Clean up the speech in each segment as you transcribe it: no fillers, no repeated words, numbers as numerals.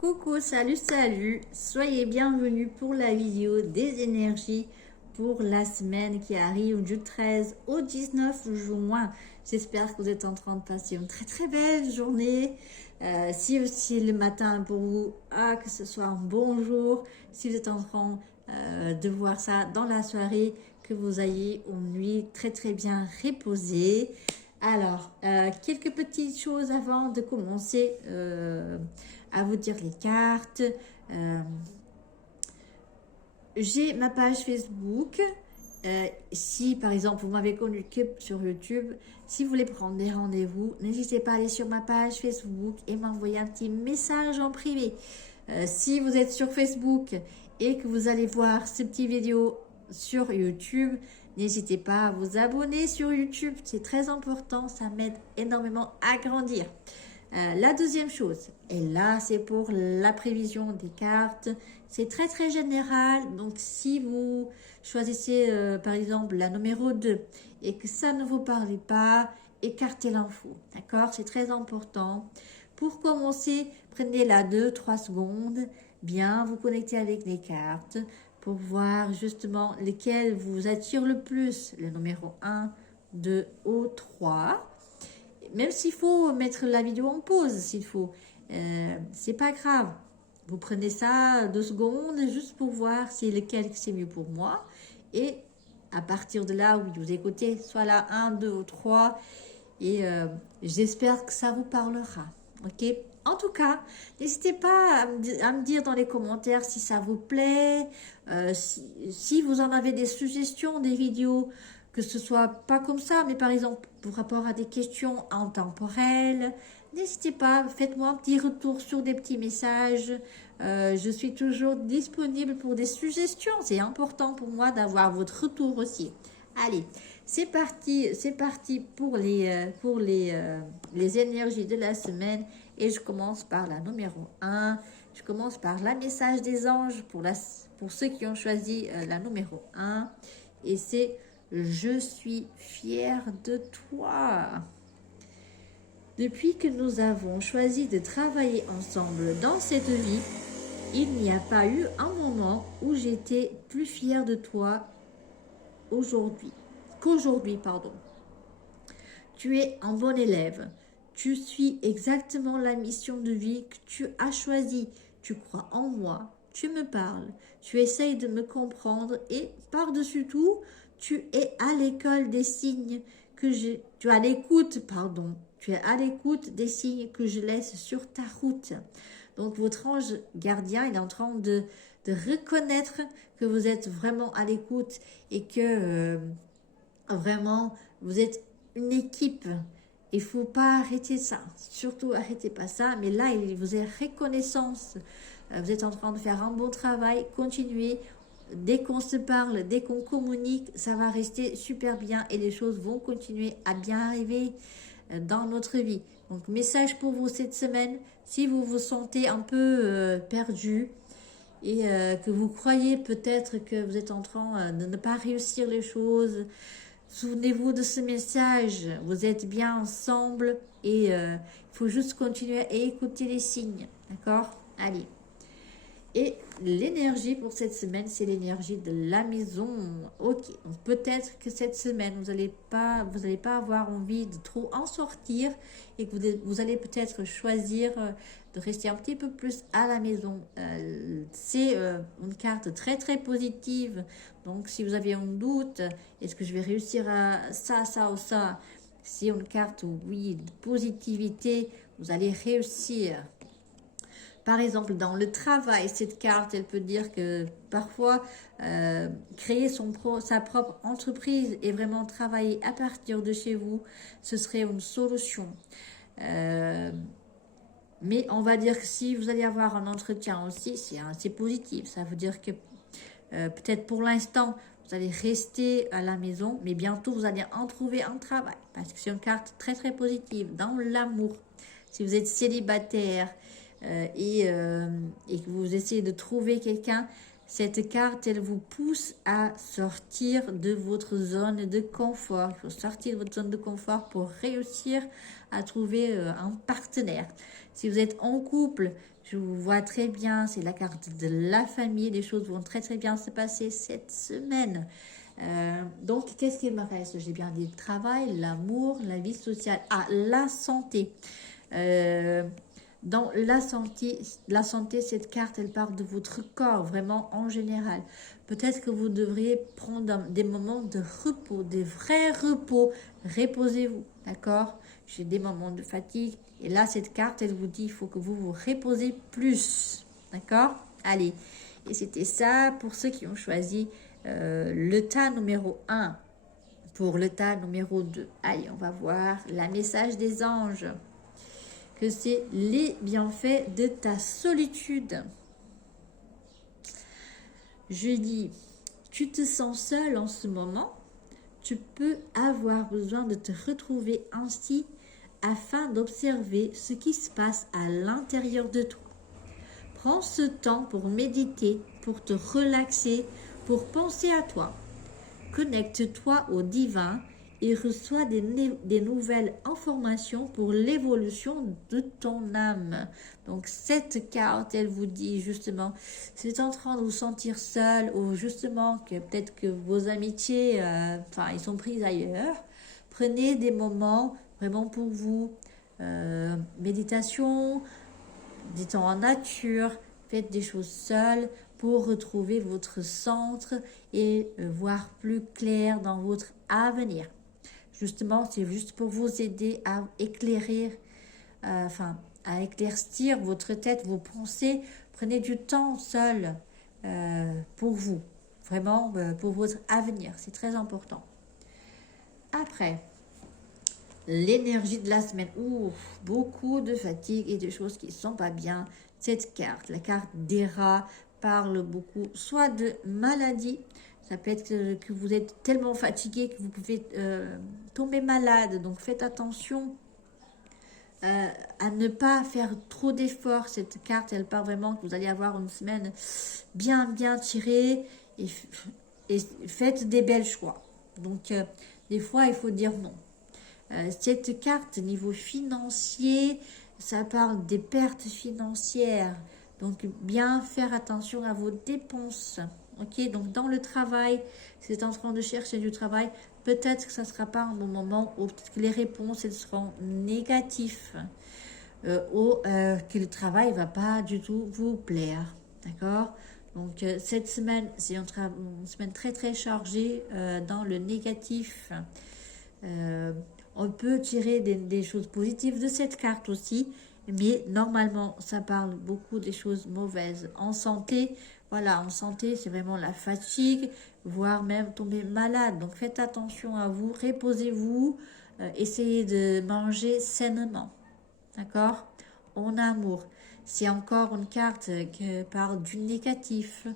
Coucou, salut, soyez bienvenus pour la vidéo des énergies pour la semaine qui arrive du 13 au 19 juin. J'espère que vous êtes en train de passer une très belle journée. Si aussi le matin pour vous, que ce soit un bon jour. Si vous êtes en train de voir ça dans la soirée, que vous ayez une nuit très bien reposée. Alors, quelques petites choses avant de commencer à vous dire les cartes. J'ai ma page Facebook. Si par exemple vous m'avez connu que sur YouTube, si vous voulez prendre des rendez-vous, n'hésitez pas à aller sur ma page Facebook et m'envoyer un petit message en privé. Si vous êtes sur Facebook et que vous allez voir ces petites vidéos sur YouTube, n'hésitez pas à vous abonner sur YouTube, c'est très important, ça m'aide énormément à grandir. La deuxième chose, et là c'est pour la prévision des cartes, c'est très général, donc si vous choisissez par exemple la numéro 2 et que ça ne vous parle pas, écartez l'info, d'accord? C'est très important. Pour commencer, prenez la 2-3 secondes, bien vous connectez avec les cartes pour voir justement lesquelles vous attirent le plus, le numéro 1, 2 ou 3. Même s'il faut mettre la vidéo en pause, s'il faut, c'est pas grave. Vous prenez ça 2 secondes juste pour voir c'est lequel c'est mieux pour moi. Et à partir de là, oui, vous écoutez soit la 1, 2 ou 3. Et j'espère que ça vous parlera. Ok? En tout cas, n'hésitez pas à me dire dans les commentaires si ça vous plaît, si vous en avez des suggestions, des vidéos, que ce soit pas comme ça, mais par exemple par rapport à des questions intemporelles. N'hésitez pas, faites-moi un petit retour sur des petits messages. Je suis toujours disponible pour des suggestions. C'est important pour moi d'avoir votre retour aussi. Allez, c'est parti pour les énergies de la semaine. Et je commence par la numéro 1. Je commence par la message des anges pour ceux qui ont choisi la numéro 1. Et c'est « Je suis fière de toi ». Depuis que nous avons choisi de travailler ensemble dans cette vie, il n'y a pas eu un moment où j'étais plus fière de toi qu'aujourd'hui. Tu es un bon élève. Tu suis exactement la mission de vie que tu as choisie. Tu crois en moi. Tu me parles. Tu essayes de me comprendre et par-dessus tout, tu es à l'école des signes que tu es à l'écoute, Tu es à l'écoute des signes que je laisse sur ta route. Donc votre ange gardien est en train de reconnaître que vous êtes vraiment à l'écoute et que vraiment vous êtes une équipe. Il ne faut pas arrêter ça. Surtout, arrêtez pas ça. Mais là, il vous est reconnaissance. Vous êtes en train de faire un bon travail. Continuez. Dès qu'on se parle, dès qu'on communique, ça va rester super bien et les choses vont continuer à bien arriver dans notre vie. Donc, message pour vous cette semaine. Si vous vous sentez un peu perdu et que vous croyez peut-être que vous êtes en train de ne pas réussir les choses, souvenez-vous de ce message. Vous êtes bien ensemble et il faut juste continuer à écouter les signes. D'accord? Allez. Et l'énergie pour cette semaine, c'est l'énergie de la maison. Ok, donc peut-être que cette semaine, vous n'allez pas avoir envie de trop en sortir et que vous allez peut-être choisir de rester un petit peu plus à la maison. C'est une carte très positive. Donc si vous avez un doute, est-ce que je vais réussir à ça ou ça? C'est une carte, oui, de positivité, vous allez réussir. Par exemple, dans le travail, cette carte, elle peut dire que parfois, créer sa propre entreprise et vraiment travailler à partir de chez vous, ce serait une solution. Mais on va dire que si vous allez avoir un entretien aussi, c'est positif. Ça veut dire que peut-être pour l'instant, vous allez rester à la maison, mais bientôt, vous allez en trouver un travail. Parce que c'est une carte très positive. Dans l'amour, si vous êtes célibataire, et que vous essayez de trouver quelqu'un, cette carte, elle vous pousse à sortir de votre zone de confort. Il faut sortir de votre zone de confort pour réussir à trouver un partenaire. Si vous êtes en couple, Je vous vois très bien, c'est la carte de la famille. Les choses vont très très bien se passer cette semaine. Donc, qu'est-ce qu'il me reste? J'ai bien dit le travail, l'amour, la vie sociale. Ah, la santé. Dans la santé, cette carte, elle parle de votre corps, vraiment en général. Peut-être que vous devriez prendre des moments de repos, des vrais repos. Reposez-vous, d'accord? J'ai des moments de fatigue. Et là, cette carte, elle vous dit, il faut que vous vous reposez plus, d'accord? Allez, et c'était ça pour ceux qui ont choisi le tas numéro 1 pour le tas numéro 2. Allez, on va voir la message des anges. Que c'est les bienfaits de ta solitude. Je dis, tu te sens seul en ce moment, tu peux avoir besoin de te retrouver ainsi afin d'observer ce qui se passe à l'intérieur de toi. Prends ce temps pour méditer, pour te relaxer, pour penser à toi. Connecte-toi au divin et reçois des nouvelles informations pour l'évolution de ton âme. Donc cette carte, elle vous dit justement, si vous êtes en train de vous sentir seul ou justement que peut-être que vos amitiés, ils sont prises ailleurs, prenez des moments vraiment pour vous. Méditation, des temps en nature, faites des choses seules pour retrouver votre centre et voir plus clair dans votre avenir. Justement, c'est juste pour vous aider à éclairer, à éclaircir votre tête, vos pensées. Prenez du temps seul pour vous, vraiment pour votre avenir. C'est très important. Après, l'énergie de la semaine. Ouf, beaucoup de fatigue et de choses qui ne sont pas bien. Cette carte, la carte des rats, parle beaucoup soit de maladie. Ça peut être que vous êtes tellement fatigué que vous pouvez tomber malade. Donc faites attention à ne pas faire trop d'efforts. Cette carte, elle parle vraiment que vous allez avoir une semaine bien tirée et faites des belles choix. Donc des fois, il faut dire non. Cette carte, niveau financier, ça parle des pertes financières. Donc, bien faire attention à vos dépenses. Ok, donc dans le travail, si vous êtes en train de chercher du travail, peut-être que ça ne sera pas un bon moment où peut-être que les réponses elles seront négatives ou que le travail ne va pas du tout vous plaire. D'accord? Donc, cette semaine, c'est une semaine très très chargée dans le négatif. On peut tirer des choses positives de cette carte aussi, mais normalement, ça parle beaucoup des choses mauvaises. En santé, voilà, en santé, c'est vraiment la fatigue, voire même tomber malade. Donc, faites attention à vous, reposez-vous, essayez de manger sainement. D'accord? En amour. C'est encore une carte qui parle du négatif,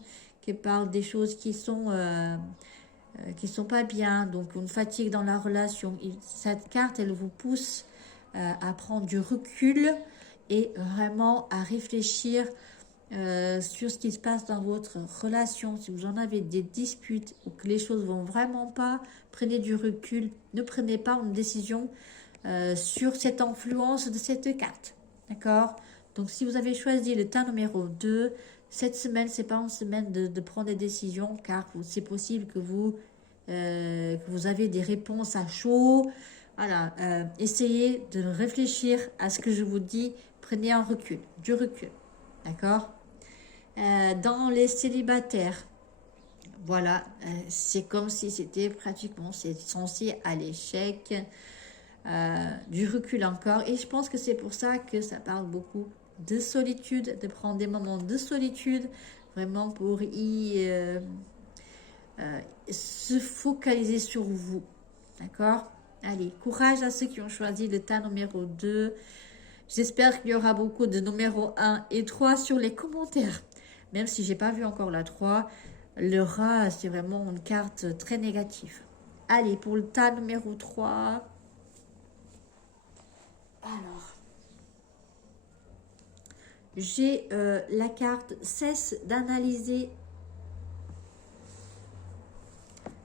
qui parle des choses qui sont pas bien, donc une fatigue dans la relation. Cette carte, elle vous pousse à prendre du recul et vraiment à réfléchir sur ce qui se passe dans votre relation. Si vous en avez des disputes ou que les choses vont vraiment pas, prenez du recul. Ne prenez pas une décision sur cette influence de cette carte. D'accord? Donc, si vous avez choisi le tas numéro 2, cette semaine, c'est pas une semaine de prendre des décisions, car c'est possible que vous avez des réponses à chaud. Voilà, essayez de réfléchir à ce que je vous dis. Prenez un recul, du recul. D'accord? Dans les célibataires, voilà, c'est comme si c'était pratiquement, c'est censé à l'échec. Du recul encore. Et je pense que c'est pour ça que ça parle beaucoup de solitude, de prendre des moments de solitude, vraiment pour se focaliser sur vous. D'accord? Allez, courage à ceux qui ont choisi le tas numéro 2. J'espère qu'il y aura beaucoup de numéro 1 et 3 sur les commentaires. Même si j'ai pas vu encore la 3, le rat, c'est vraiment une carte très négative. Allez, pour le tas numéro 3. Alors, j'ai la carte cesse d'analyser.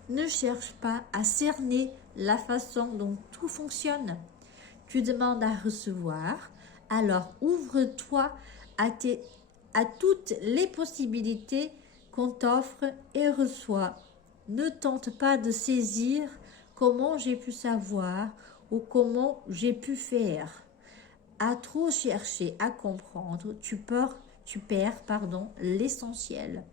Ne cherche pas à cerner la façon dont tout fonctionne. Tu demandes à recevoir, alors ouvre-toi à toutes les possibilités qu'on t'offre et reçoit. Ne tente pas de saisir comment j'ai pu savoir ou comment j'ai pu faire. À trop chercher à comprendre, tu perds l'essentiel.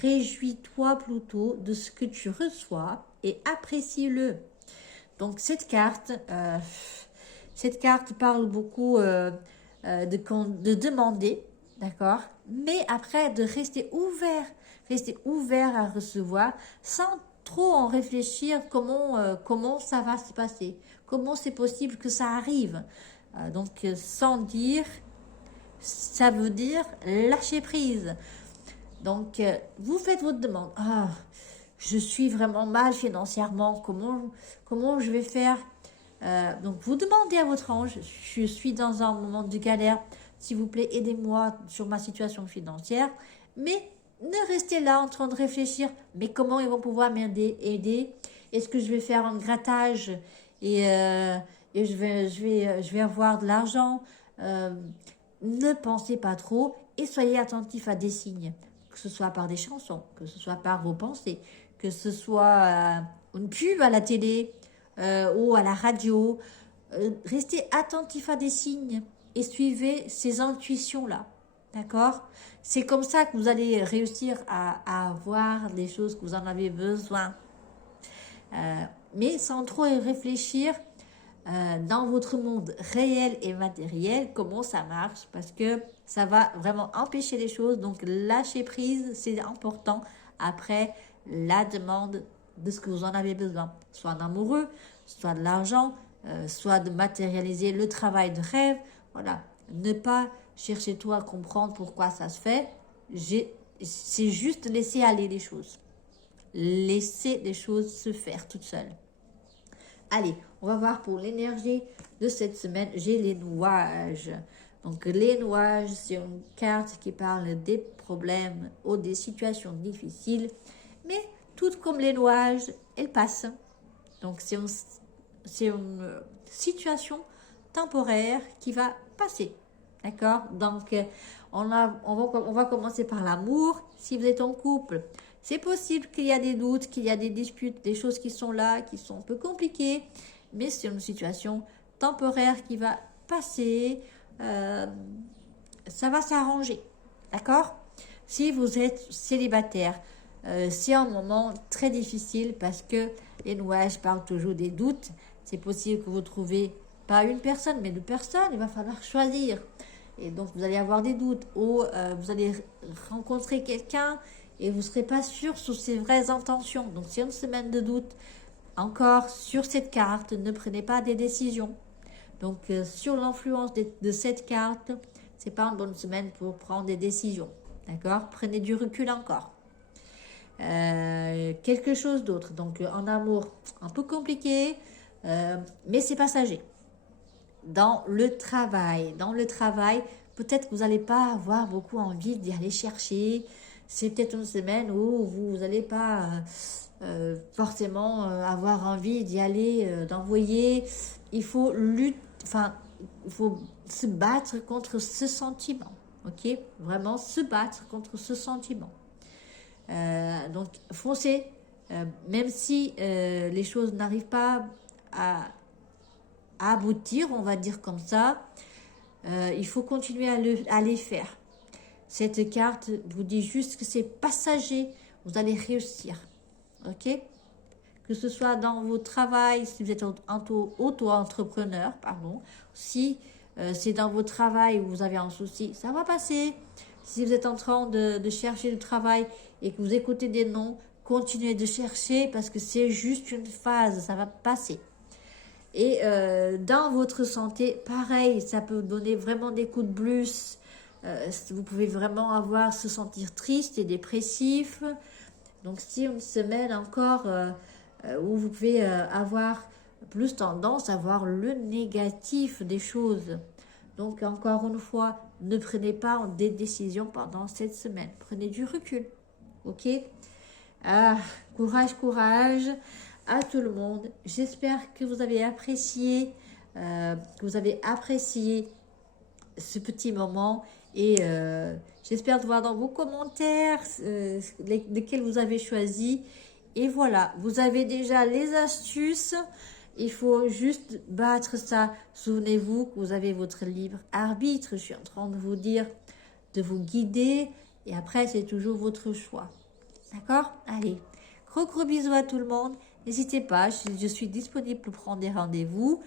Réjouis-toi plutôt de ce que tu reçois et apprécie-le. Donc cette carte parle beaucoup de demander, d'accord, mais après de rester ouvert à recevoir sans trop en réfléchir comment ça va se passer, comment c'est possible que ça arrive. Donc sans dire, ça veut dire lâcher prise. Donc vous faites votre demande. Ah, je suis vraiment mal financièrement, comment je vais faire? Donc vous demandez à votre ange, je suis dans un moment de galère, s'il vous plaît aidez-moi sur ma situation financière, mais ne restez là en train de réfléchir, mais comment ils vont pouvoir m'aider? Est-ce que je vais faire un grattage et je vais avoir de l'argent? Ne pensez pas trop et soyez attentifs à des signes, que ce soit par des chansons, que ce soit par vos pensées, que ce soit une pub à la télé ou à la radio. Restez attentifs à des signes et suivez ces intuitions-là. D'accord? C'est comme ça que vous allez réussir à avoir les choses que vous en avez besoin. Mais sans trop y réfléchir dans votre monde réel et matériel, comment ça marche, parce que ça va vraiment empêcher les choses. Donc lâcher prise, c'est important après la demande de ce que vous en avez besoin, soit d'amoureux, soit de l'argent, soit de matérialiser le travail de rêve. Voilà, ne pas chercher toi à comprendre pourquoi ça se fait. C'est juste laisser aller les choses. Laisser les choses se faire toutes seules. Allez, on va voir pour l'énergie de cette semaine. J'ai les nuages. Donc les nuages, c'est une carte qui parle des problèmes ou des situations difficiles. Mais tout comme les nuages, elles passent. Donc c'est une situation temporaire qui va passer. D'accord? Donc on va commencer par l'amour. Si vous êtes en couple, c'est possible qu'il y a des doutes, qu'il y a des disputes, des choses qui sont là, qui sont un peu compliquées, mais c'est une situation temporaire qui va passer, ça va s'arranger, d'accord? Si vous êtes célibataire, c'est un moment très difficile parce que les nuages parlent toujours des doutes. C'est possible que vous trouvez pas une personne, mais deux personnes, il va falloir choisir. Et donc vous allez avoir des doutes ou vous allez rencontrer quelqu'un et vous ne serez pas sûr sur ses vraies intentions. Donc c'est une semaine de doute. Encore sur cette carte, ne prenez pas des décisions. Donc sur l'influence de cette carte, c'est pas une bonne semaine pour prendre des décisions. D'accord? Prenez du recul encore. Quelque chose d'autre. Donc en amour, un peu compliqué, mais c'est passager. Dans le travail, peut-être que vous n'allez pas avoir beaucoup envie d'y aller chercher. C'est peut-être une semaine où vous n'allez pas forcément avoir envie d'y aller, d'envoyer. Il faut il faut se battre contre ce sentiment, ok? Vraiment se battre contre ce sentiment. Donc foncez, même si les choses n'arrivent pas à aboutir, on va dire comme ça, il faut continuer à les faire. Cette carte vous dit juste que c'est passager, vous allez réussir, ok? Que ce soit dans votre travail, si vous êtes auto-entrepreneur, si c'est dans votre travail où vous avez un souci, ça va passer. Si vous êtes en train de chercher du travail et que vous écoutez des noms, continuez de chercher parce que c'est juste une phase, ça va passer. Et dans votre santé, pareil, ça peut donner vraiment des coups de blues. Vous pouvez vraiment se sentir triste et dépressif. Donc si une semaine encore où vous pouvez avoir plus tendance à voir le négatif des choses. Donc encore une fois, ne prenez pas des décisions pendant cette semaine. Prenez du recul. Ok? Courage à tout le monde. J'espère que vous avez apprécié ce petit moment Et j'espère de voir dans vos commentaires lesquels vous avez choisi. Et voilà, vous avez déjà les astuces. Il faut juste battre ça. Souvenez-vous que vous avez votre libre arbitre. Je suis en train de vous dire de vous guider. Et après, c'est toujours votre choix. D'accord? Allez, gros bisous à tout le monde. N'hésitez pas, je suis disponible pour prendre des rendez-vous.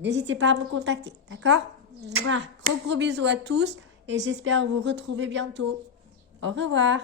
N'hésitez pas à me contacter. D'accord? Gros bisous à tous. Et j'espère vous retrouver bientôt. Au revoir.